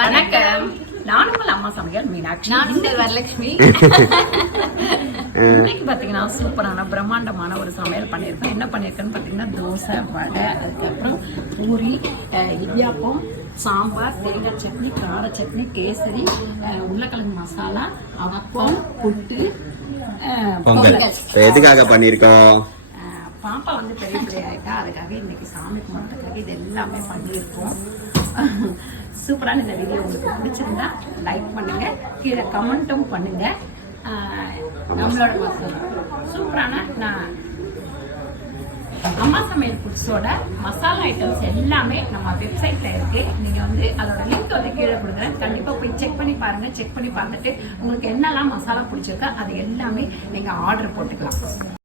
வணக்கம். நான் உங்கள் அம்மா சமையல் மீனாட்சி. நான் உங்கள் வரலட்சுமி. இன்னைக்கு பாத்தீங்கன்னா சூப்பரான பிரம்மாண்டமான ஒரு சமையல் பண்ணியிருக்கேன். என்ன பண்ணியிருக்கேன்னு பாத்தீங்கன்னா தோசை, வடை, அதுக்கப்புறம் பூரி, இடியாப்பம், சாம்பார், தேங்காய் சட்னி, கார சட்னி, கேசரி, உருளைக்கிழங்கு மசாலா, அப்பம், புட்டு, பொங்கல். எதுக்காக பண்ணிருக்கோம்? பாப்பா வந்து பெரிய பிள்ளையாயிட்டா, அதுக்காக இன்னைக்கு சாமி கும்பிட்றதுக்காக இது எல்லாமே பண்ணியிருக்கோம். சூப்பரான இந்த வீடியோ உங்களுக்கு பிடிச்சிருந்தா லைக் பண்ணுங்க, கீழே கமெண்ட்டும் பண்ணுங்க. நம்மளோட சூப்பரான நான் அம்மா சமையல் ஃபுட்ஸோட மசாலா ஐட்டம்ஸ் எல்லாமே நம்ம வெப்சைட்ல இருக்கு. நீங்க வந்து அதோட லிங்க் வந்து கீழே கொடுக்குறேன். கண்டிப்பா போய் செக் பண்ணி பாருங்க. செக் பண்ணி பார்த்துட்டு உங்களுக்கு என்னெல்லாம் மசாலா பிடிச்சிருக்கோ அது எல்லாமே நீங்க ஆர்டர் போட்டுக்கலாம்.